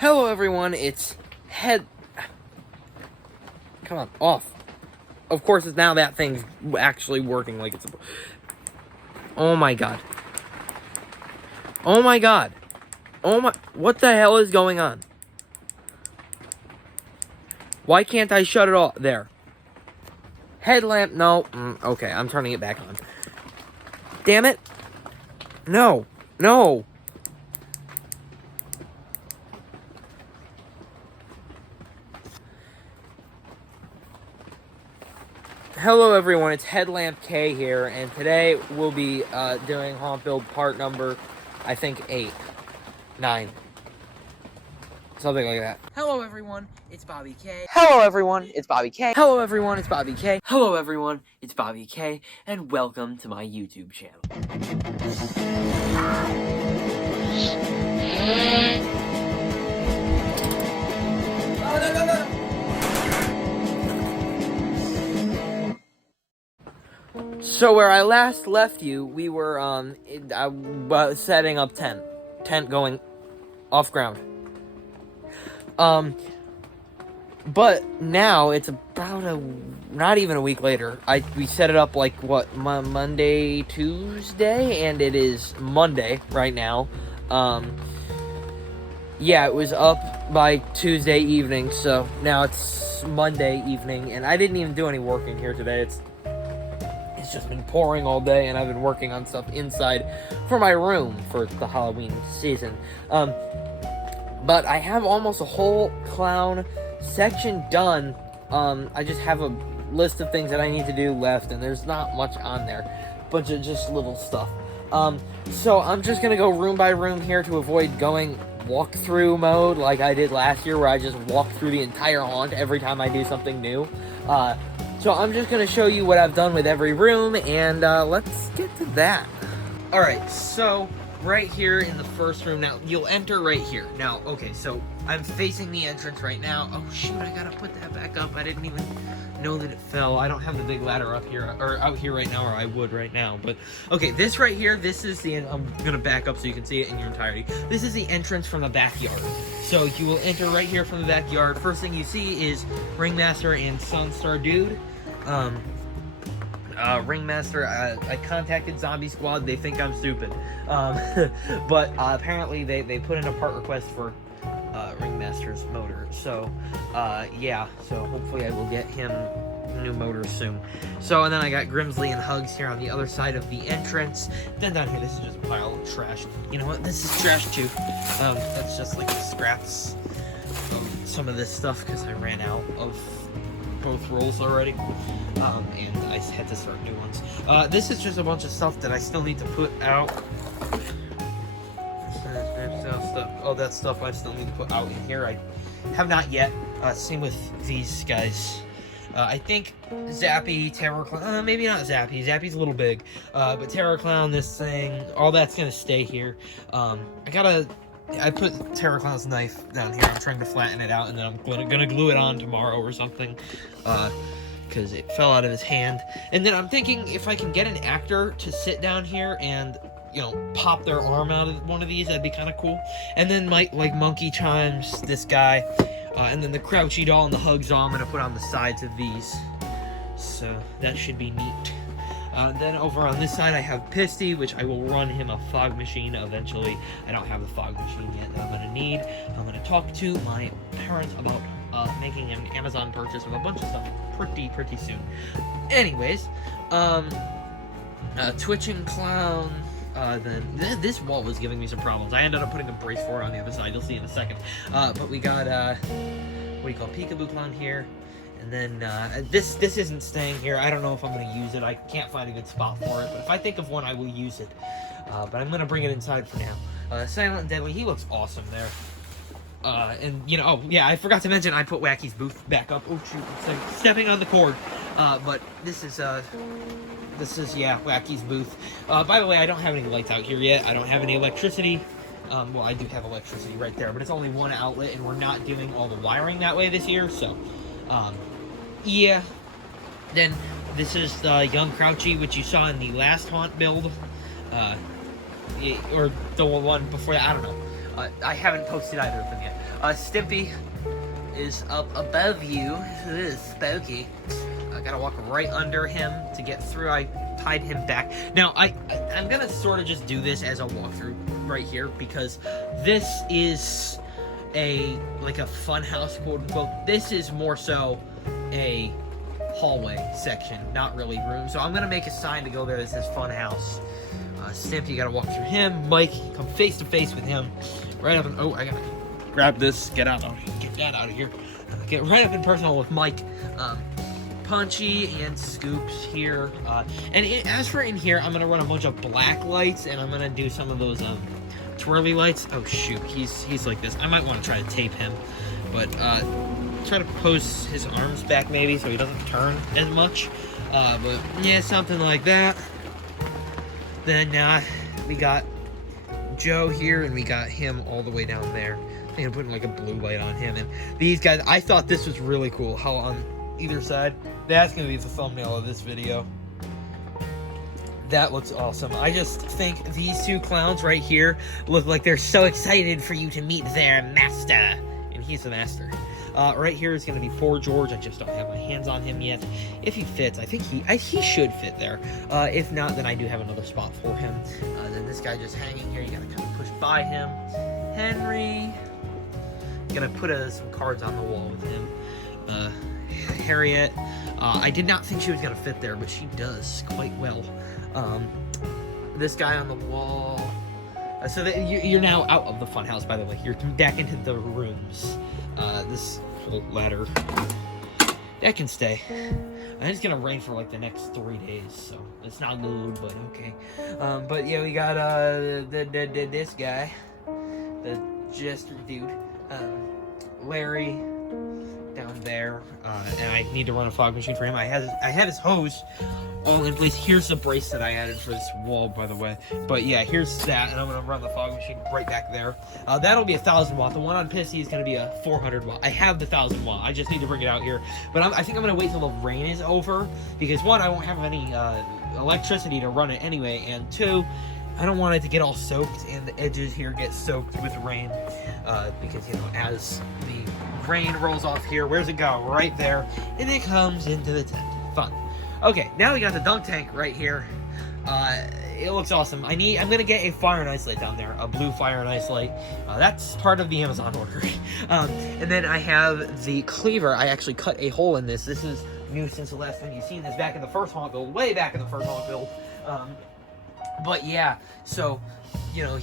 Hello everyone, it's head... Come on, off. Of course, it's now that thing's actually working like it's... Oh my god. Oh my god. Oh my... What the hell is going on? Why can't I shut it off? There. Headlamp, no. Okay, I'm turning it back on. Damn it. No. No. Hello everyone, it's Headlamp K here, and today we'll be doing Haunt Build part number, I think, 8, 9, something like that. Hello everyone, it's Bobby K. Hello everyone, it's Bobby K. Hello everyone, it's Bobby K. Hello everyone, it's Bobby K, and welcome to my YouTube channel. So where I last left you, we were setting up tent going off ground. But now it's about not even a week later. We set it up like what, Monday, Tuesday, and it is Monday right now. Yeah, it was up by Tuesday evening, so now it's Monday evening, and I didn't even do any work in here today. It's just been pouring all day, and I've been working on stuff inside for my room for the Halloween season. But I have almost a whole clown section done. I just have a list of things that I need to do left, and there's not much on there. Bunch of just little stuff. So I'm just gonna go room by room here to avoid going walkthrough mode like I did last year, where I just walk through the entire haunt every time I do something new. So I'm just going to show you what I've done with every room, and let's get to that. Alright, so right here in the first room, now you'll enter right here. Now, okay, so I'm facing the entrance right now. Oh shoot, I gotta put that back up. I didn't even know that it fell. I don't have the big ladder up here, or out here right now, or I would right now. But, okay, this right here, this is the, I'm going to back up so you can see it in your entirety. This is the entrance from the backyard. So you will enter right here from the backyard. First thing you see is Ringmaster and Sunstar Dude. Ringmaster, I contacted Zombie Squad. They think I'm stupid. But apparently they put in a part request for Ringmaster's motor. So, yeah. So hopefully I will get him new motors soon. So, and then I got Grimsley and Hugs here on the other side of the entrance. Then down here, this is just a pile of trash. You know what? This is trash too. That's just like the scraps of some of this stuff because I ran out of both rolls already, and I had to start new ones. This is just a bunch of stuff that I still need to put out. Oh, that stuff I still need to put out in here. I have not yet. Same with these guys. I think Zappy, Terror Clown, maybe not Zappy. Zappy's a little big, but Terror Clown, this thing, all that's gonna stay here. I put Terror Clown's knife down here. I'm trying to flatten it out, and then I'm gonna glue it on tomorrow or something, because it fell out of his hand. And then I'm thinking if I can get an actor to sit down here and, you know, pop their arm out of one of these, that'd be kind of cool. And then like Monkey Chimes, this guy, and then the Crouchy doll and the Hugs doll I'm gonna put on the sides of these. So that should be neat. Then over on this side I have Pisty, which I will run him a fog machine eventually. I don't have the fog machine yet that I'm going to need. I'm going to talk to my parents about making an Amazon purchase of a bunch of stuff pretty soon. Anyways, Twitching Clown. Then this wall was giving me some problems. I ended up putting a brace for it on the other side. You'll see in a second. But we got, what do you call Peekaboo Clown here. And then, this isn't staying here. I don't know if I'm going to use it. I can't find a good spot for it. But if I think of one, I will use it. But I'm going to bring it inside for now. Silent and Deadly, he looks awesome there. And, you know, oh, yeah, I forgot to mention I put Wacky's booth back up. Oh, shoot, it's like stepping on the cord. But this is, yeah, Wacky's booth. By the way, I don't have any lights out here yet. I don't have any electricity. Well, I do have electricity right there, but it's only one outlet, and we're not doing all the wiring that way this year, so... yeah. Then this is Young Crouchy, which you saw in the last haunt build, or the one before that, I don't know. I haven't posted either of them yet. Stimpy is up above you. This is spooky. I gotta walk right under him to get through. I tied him back. Now, I'm gonna sort of just do this as a walkthrough right here, because this is like a fun house, quote unquote. This is more so a hallway section, not really room. So I'm gonna make a sign to go there that says fun house. Stimpy, you gotta walk through him. Mike, come face to face with him. Right up and I gotta grab this. Get that out of here. Get right up and personal with Mike. Punchy and Scoops here. As for in here, I'm gonna run a bunch of black lights, and I'm gonna do some of those twirly lights. Oh shoot, he's like this. I might want to try to tape him, but try to pose his arms back maybe so he doesn't turn as much. But yeah, something like that. Then we got Joe here, and we got him all the way down there. I think I'm putting like a blue light on him. And these guys, I thought this was really cool. How on either side, that's gonna be the thumbnail of this video. That looks awesome. I just think these two clowns right here look like they're so excited for you to meet their master. And he's the master. Right here is going to be Poor George. I just don't have my hands on him yet. If he fits, I think he should fit there. If not, then I do have another spot for him. Then this guy just hanging here. You got to kind of push by him. Henry. Gonna put some cards on the wall with him. Harriet. I did not think she was going to fit there, but she does quite well. This guy on the wall. So that you're now out of the funhouse, by the way. You're back into the rooms. This whole ladder, that can stay. And it's gonna rain for like the next 3 days, so it's not good, but okay. But yeah, we got this guy, the jester dude, Larry down there, and I need to run a fog machine for him. I have his hose all in place. Here's the brace that I added for this wall, by the way. But yeah, here's that, and I'm gonna run the fog machine right back there. That'll be 1,000 watt. The one on Pissy is gonna be a 400 watt. I have the 1,000 watt. I just need to bring it out here. But I think I'm gonna wait till the rain is over, because one, I won't have any electricity to run it anyway, and two, I don't want it to get all soaked and the edges here get soaked with rain, because, you know, as the rain rolls off here, where's it go? Right there, and it comes into the tent. Fun. Okay, now we got the dunk tank right here. It looks awesome. I'm gonna get a fire and ice light down there, a blue fire and ice light. That's part of the Amazon order. And then I have the cleaver. I actually cut a hole in this. This is new since the last time you've seen this, back in the first haunt build, way back in the first haunt build. But yeah, so, you know,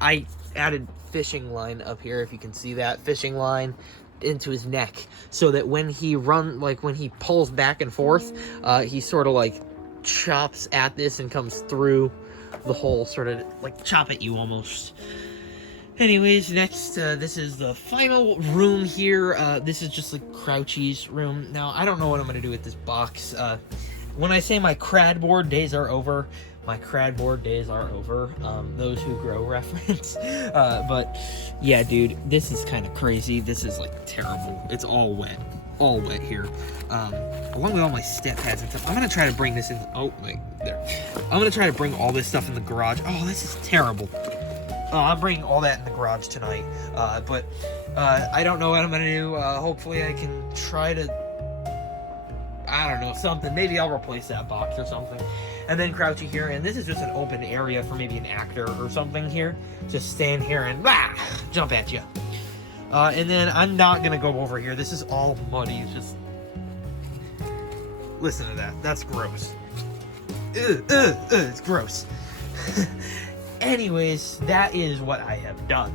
I added fishing line up here, if you can see that, fishing line into his neck, so that when he when he pulls back and forth, he sort of like chops at this and comes through the hole, sort of like chop at you almost. Anyways, next, this is the final room here. This is just like Crouchy's room. Now, I don't know what I'm gonna do with this box. When I say my crad board days are over, my crad board days are over. Those who grow reference. But yeah, dude, this is kind of crazy. This is like terrible. It's all wet here. Along with all my step pads and stuff. I'm gonna try to bring this in. Oh wait, there. I'm gonna try to bring all this stuff in the garage. Oh, this is terrible. I'm bringing all that in the garage tonight. But I don't know what I'm gonna do. Hopefully I can try to, I don't know, something. Maybe I'll replace that box or something. And then Crouchy here, and this is just an open area for maybe an actor or something here. Just stand here and jump at you. And then I'm not gonna go over here. This is all muddy. It's just, listen to that. That's gross. It's gross. Anyways, that is what I have done.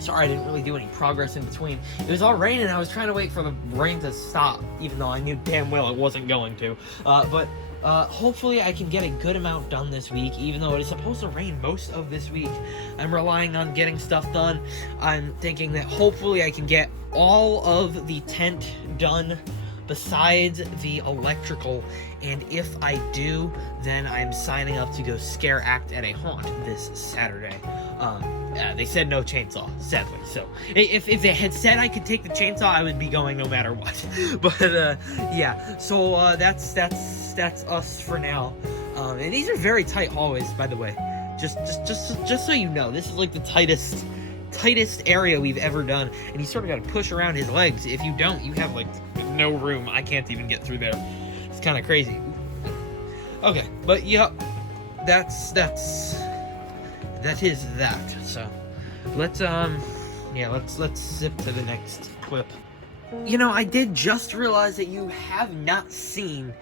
Sorry I didn't really do any progress in between. It was all raining. I was trying to wait for the rain to stop, even though I knew damn well it wasn't going to. But hopefully I can get a good amount done this week, even though it is supposed to rain most of this week. I'm relying on getting stuff done. I'm thinking that hopefully I can get all of the tent done besides the electrical, and if I do, then I'm signing up to go scare act at a haunt this Saturday. They said no chainsaw, sadly. So if they had said I could take the chainsaw, I would be going no matter what. But yeah, so that's us for now. And these are very tight hallways, by the way. Just so you know, this is like the tightest area we've ever done, and you sort of got to push around his legs. If you don't, you have like no room. I can't even get through there. It's kind of crazy. Okay, but yeah, that is that. So let's zip to the next clip. You know, I did just realize that you have not seen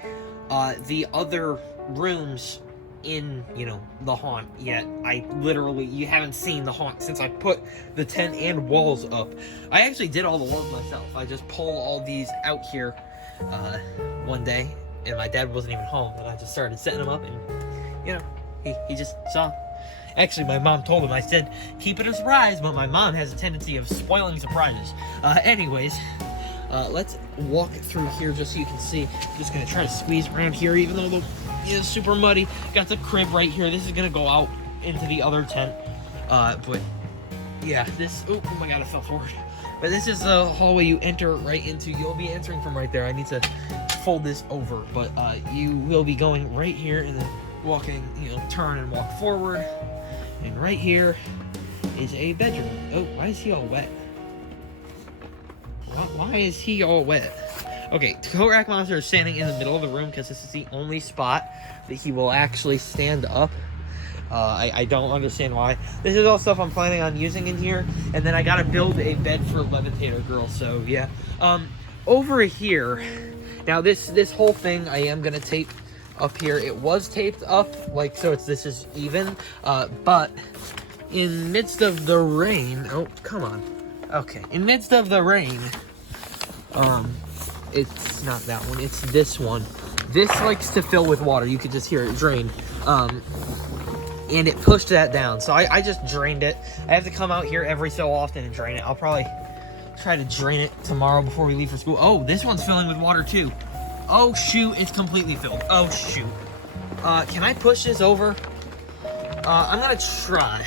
the other rooms in, you know, the haunt yet. You haven't seen the haunt since I put the tent and walls up. I actually did all the walls myself. I just pulled all these out here one day, and my dad wasn't even home, and I just started setting them up, and, you know, he just saw. Actually, my mom told him, I said, keep it a surprise, but my mom has a tendency of spoiling surprises. Anyways, let's walk through here just so you can see. I'm just gonna try to squeeze around here, even though it's super muddy. Got the crib right here. This is gonna go out into the other tent. But yeah, oh my god, I fell forward. But this is the hallway you enter right into. You'll be entering from right there. I need to fold this over, but you will be going right here and then walking, you know, turn and walk forward. And right here is a bedroom. Oh, why is he all wet? Why is he all wet? Okay, Coat Monster is standing in the middle of the room because this is the only spot that he will actually stand up. I don't understand why. This is all stuff I'm planning on using in here. And then I gotta build a bed for Levitator Girl, so yeah. Over here, now this whole thing I am gonna tape up here. It was taped up, like, so this is even, but in midst of the rain, oh, come on. Okay, in midst of the rain, it's not that one, it's this one. This likes to fill with water. You could just hear it drain. And it pushed that down. So I just drained it. I have to come out here every so often and drain it. I'll probably try to drain it tomorrow before we leave for school. Oh, this one's filling with water too. Oh shoot, it's completely filled. Oh shoot. Can I push this over? I'm gonna try.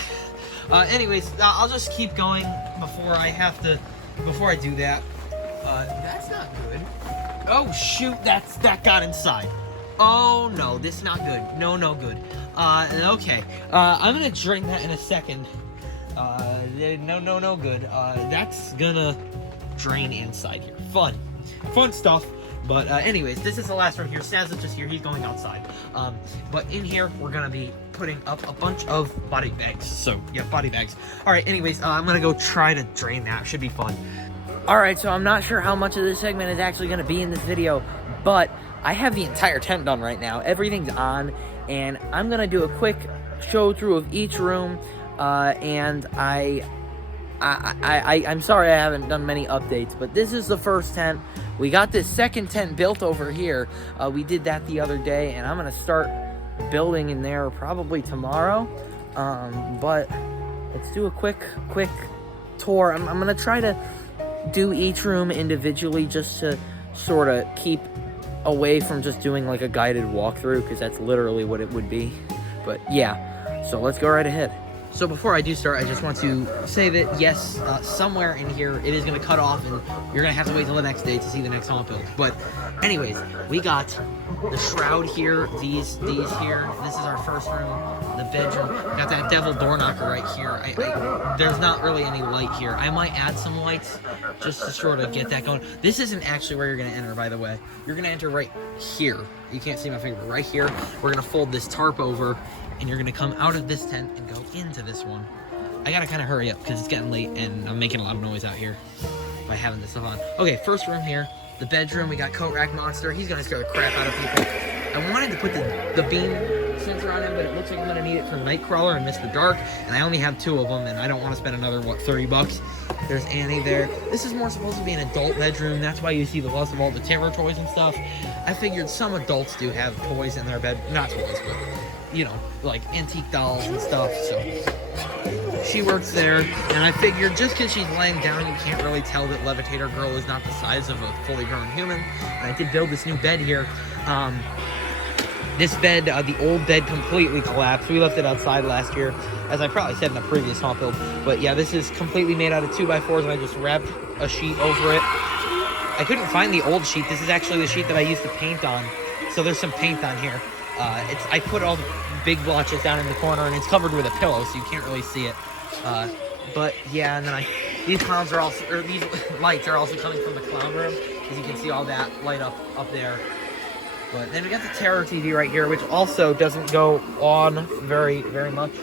Anyways, I'll just keep going before I do that. That's not good. Oh shoot, that got inside. Oh no, this is not good. No good. Okay. I'm gonna drain that in a second. No good. That's gonna drain inside here. Fun stuff. But anyways, this is the last room here. Snaz's just here. He's going outside. But in here, we're gonna be putting up a bunch of body bags. So yeah, body bags. All right. Anyways, I'm gonna go try to drain that. Should be fun. All right. So I'm not sure how much of this segment is actually gonna be in this video, but I have the entire tent done right now. Everything's on, and I'm gonna do a quick show through of each room. And I'm sorry I haven't done many updates, but this is the first tent. We got this second tent built over here. We did that the other day, and I'm gonna start building in there probably tomorrow. But let's do a quick tour. I'm gonna try to do each room individually just to sort of keep away from just doing like a guided walkthrough, because that's literally what it would be. But yeah, so let's go right ahead. So before I do start, I just want to say that yes, somewhere in here it is going to cut off, and you're going to have to wait till the next day to see the next haunt build. But anyways, we got the shroud here, these here. This is our first room, the bedroom. Got that devil door knocker right here. There's not really any light here. I might add some lights just to sort of get that going. This isn't actually where you're going to enter, by the way. You're going to enter right here. You can't see my finger, but right here. We're going to fold this tarp over, and you're going to come out of this tent and go into this one. I got to kind of hurry up because it's getting late, and I'm making a lot of noise out here by having this stuff on. Okay, first room here. The bedroom, we got Coat Monster. He's gonna scare the crap out of people. I wanted to put the beam sensor on him, but it looks like I'm gonna need it for Nightcrawler and Mr. Dark, and I only have 2 of them, and I don't want to spend another, what, 30 bucks? There's Annie there. This is more supposed to be an adult bedroom. That's why you see the lust of all the terror toys and stuff. I figured some adults do have toys in their bed. Not toys, but, you know, like antique dolls and stuff, so she works there, and I figured just because she's laying down, you can't really tell that Levitator Girl is not the size of a fully grown human. And I did build this new bed here. This bed, the old bed completely collapsed. We left it outside last year, as I probably said in the previous haunt build. But yeah, this is completely made out of 2x4s, and I just wrapped a sheet over it. I couldn't find the old sheet. This is actually the sheet that I used to paint on. So there's some paint on here. I put all the big blotches down in the corner, and it's covered with a pillow, so you can't really see it. But yeah, and then these clowns are also, or these lights are also coming from the clown room, as you can see all that light up there. But then we got the Terror TV right here, which also doesn't go on very much,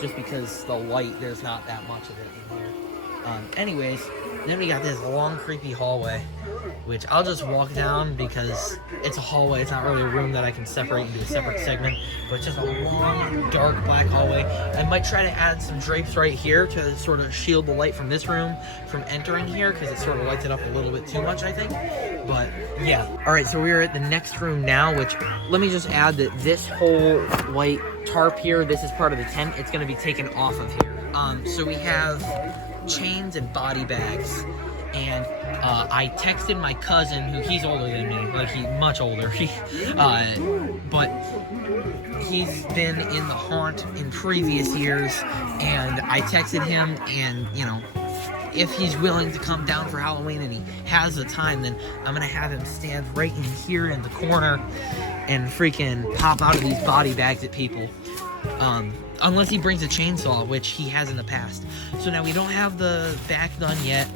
just because the light, there's not that much of it in here. Anyways, then we got this long, creepy hallway, which I'll just walk down because it's a hallway. It's not really a room that I can separate into a separate segment, but it's just a long, dark, black hallway. I might try to add some drapes right here to sort of shield the light from this room from entering here, because it sort of lights it up a little bit too much, I think. But yeah. All right, so we're at the next room now, which, let me just add that this whole white tarp here, this is part of the tent. It's going to be taken off of here. So we have chains and body bags, and I texted my cousin, who he's older than me, like he's much older, but he's been in the haunt in previous years, and I texted him, and you know, if he's willing to come down for Halloween and he has the time, then I'm gonna have him stand right in here in the corner and freaking pop out of these body bags at people. Unless he brings a chainsaw, which he has in the past. So now we don't have the back done yet,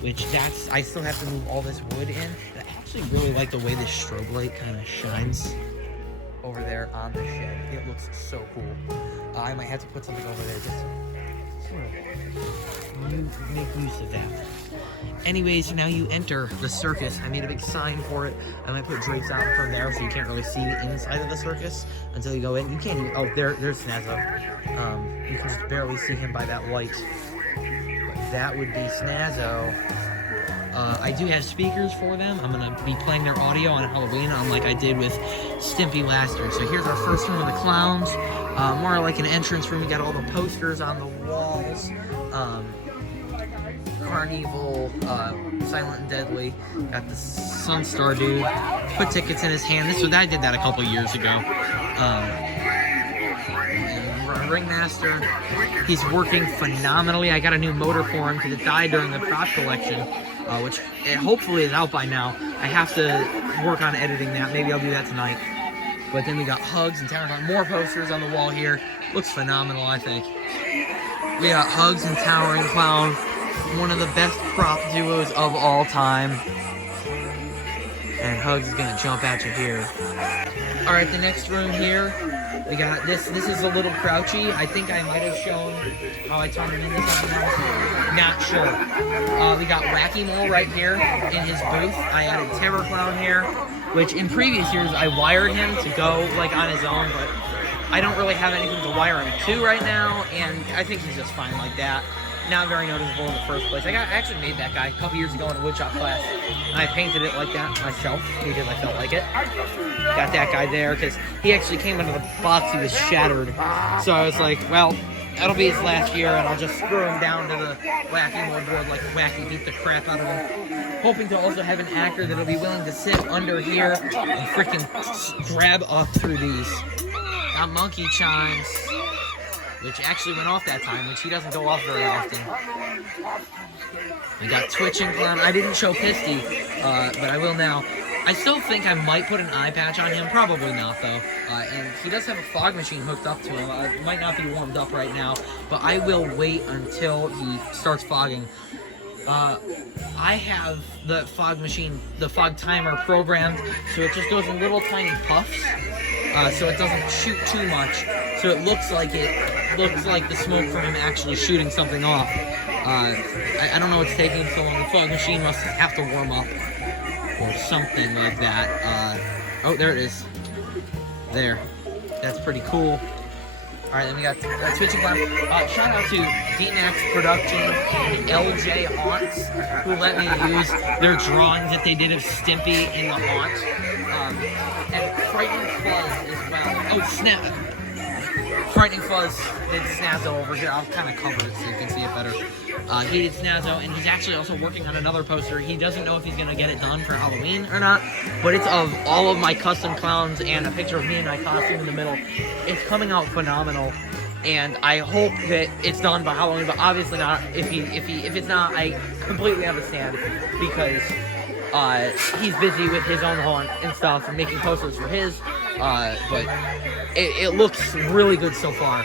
which I still have to move all this wood in. And I actually really like the way this strobe light kind of shines over there on the shed. It looks so cool. I might have to put something over there just to sort of make use of that. Anyways, now you enter the circus. I made a big sign for it. I might put drapes out from there so you can't really see the inside of the circus until you go in. You can't even, oh, there's Snazzo. You can just barely see him by that light. But that would be Snazzo. I do have speakers for them. I'm going to be playing their audio on Halloween, unlike I did with Stimpy last year. So here's our first room of the clowns. More like an entrance room. We got all the posters on the walls. Carnival, Silent and Deadly, got the Sunstar dude, put tickets in his hand. I did that a couple years ago. Ringmaster, he's working phenomenally. I got a new motor for him because it died during the prop collection, which hopefully is out by now. I have to work on editing that. Maybe I'll do that tonight. But then we got Hugs and Towering, more posters on the wall here. Looks phenomenal, I think. We got Hugs and Towering Clown, one of the best prop duos of all time. And Hugs is gonna jump at you here. All right, the next room here, we got this. This is a little crouchy. I think I might have shown how I turned him into something else. Not sure. We got Wacky Mole right here in his booth. I added Terror Clown here, which in previous years I wired him to go like on his own, but I don't really have anything to wire him to right now, and I think he's just fine like that. Not very noticeable in the first place. I actually made that guy a couple years ago in a woodshop class, and I painted it like that myself because I felt like it. Got that guy there because he actually came into the box. He was shattered, so I was like, well, that'll be his last year, and I'll just screw him down to the Wacky Mole board like Wacky beat the crap out of him. Hoping to also have an actor that'll be willing to sit under here and freaking grab up through these. Got Monkey Chimes, which actually went off that time, which he doesn't go off very often. We got Twitching Clown. I didn't show Pisty, but I will now. I still think I might put an eye patch on him. Probably not, though. And he does have a fog machine hooked up to him. It might not be warmed up right now, but I will wait until he starts fogging. I have the fog machine, the fog timer programmed, so it just goes in little tiny puffs, so it doesn't shoot too much. So it looks like the smoke from him actually shooting something off. I don't know what's taking so long. The fog machine must have to warm up or something like that. Oh, there it is. There. That's pretty cool. All right, then we got Twitching Clown. Shout out to DMAX Productions and LJ Haunts, who let me use their drawings that they did of Stimpy in the haunt. And Frightening Fuzz as well. Oh, snap. Frightening Fuzz did Snazzo over here. I'll kind of cover it so you can see it better. He did Snazzo, and he's actually also working on another poster. He doesn't know if he's going to get it done for Halloween or not, but it's of all of my custom clowns and a picture of me in my costume in the middle. It's coming out phenomenal, and I hope that it's done by Halloween, but obviously not. If it's not, I completely understand, because he's busy with his own haunt and stuff and making posters for his, but it looks really good so far.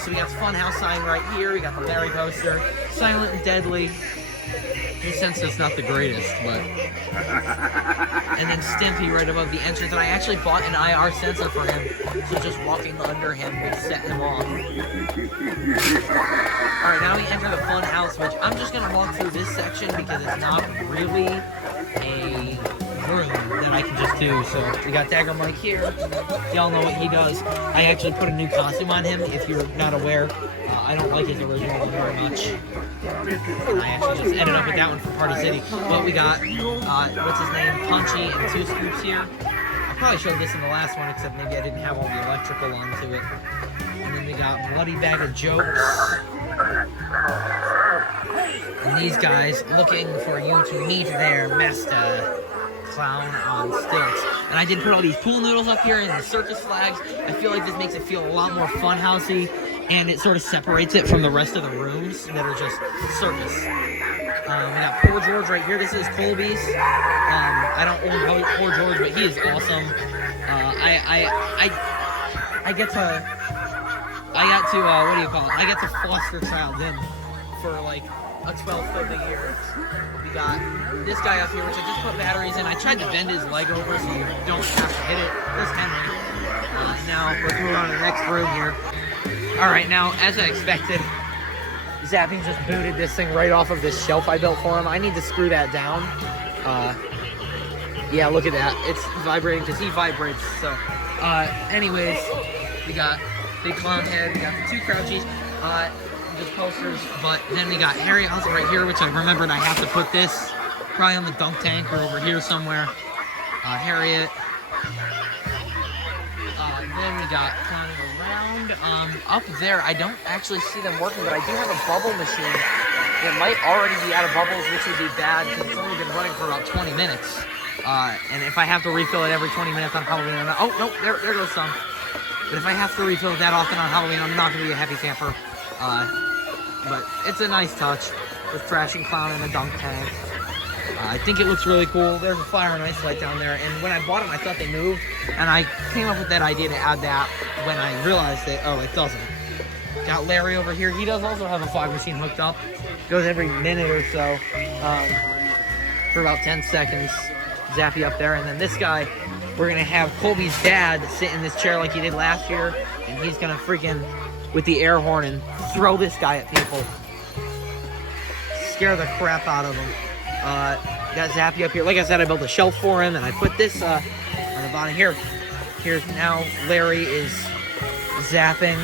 So we got the Funhouse sign right here. We got the Larry poster. Silent and Deadly. In a sense, it's not the greatest, but... And then Stimpy right above the entrance. And I actually bought an IR sensor for him, so just walking under him will set him off. Alright, now we enter the Funhouse, which I'm just going to walk through this section because it's not really a room that I can just do. So we got Dagger Mike here. Y'all know what he does. I actually put a new costume on him, if you're not aware. I don't like his original one very much. And I actually just ended up with that one for Party City. But we got, what's his name, Punchy and Two Scoops here. I probably showed this in the last one, except maybe I didn't have all the electrical onto it. And then we got Bloody Bag of Jokes. And these guys looking for you to meet their master. Clown on stilts. And I did put all these pool noodles up here and the circus flags. I feel like this makes it feel a lot more funhousey, and it sort of separates it from the rest of the rooms that are just circus. We got Poor George right here. This is Colby's. I don't own Poor George, but he is awesome. I get to what do you call it? I get to foster child in for like a 12th of the year. We got this guy up here, which I just put batteries in. I tried to bend his leg over so you don't have to hit it. There's Henry. Now, let's move on to the next room here. Alright, now, as I expected, Zappy just booted this thing right off of this shelf I built for him. I need to screw that down. Yeah, look at that. It's vibrating because he vibrates. So, anyways, we got Big Clown Head. We got the two Crouchies. Just posters, but then we got Harry also right here, which I remembered I have to put this probably on the dunk tank or over here somewhere. Harriet. Then we got clowning around. Up there, I don't actually see them working, but I do have a bubble machine. It might already be out of bubbles, which would be bad because it's only been running for about 20 minutes. And if I have to refill it every 20 minutes on Halloween, I'm not, oh, no, there goes some. But if I have to refill it that often on Halloween, I'm not going to be a happy camper. But it's a nice touch with Thrashing Clown in a dunk tank. I think it looks really cool. There's a Fire and Ice light down there, and when I bought them, I thought they moved, and I came up with that idea to add that when I realized that, oh, it doesn't. Got Larry over here. He does also have a fog machine hooked up. Goes every minute or so for about 10 seconds. Zappy up there, and then this guy, we're going to have Colby's dad sit in this chair like he did last year, and he's going to freaking, with the air horn, and throw this guy at people. Scare the crap out of him. Got Zappy up here. Like I said, I built a shelf for him, and I put this on the bottom here. Here's now Larry is zapping.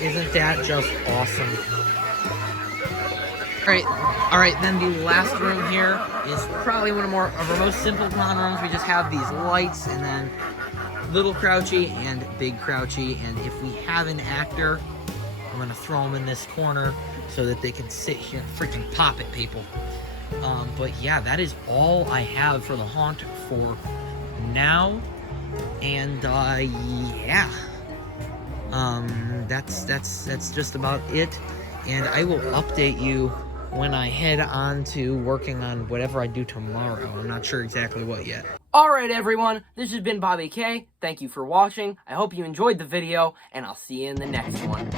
Isn't that just awesome? Alright, then the last room here is probably one of our most simple clown rooms. We just have these lights, and then Little Crouchy and Big Crouchy, and if we have an actor, I'm going to throw them in this corner so that they can sit here and freaking pop at people. But yeah, that is all I have for the haunt for now, and yeah. That's just about it, and I will update you when I head on to working on whatever I do tomorrow. I'm not sure exactly what yet. Alright everyone, this has been Bobby K. Thank you for watching. I hope you enjoyed the video, and I'll see you in the next one.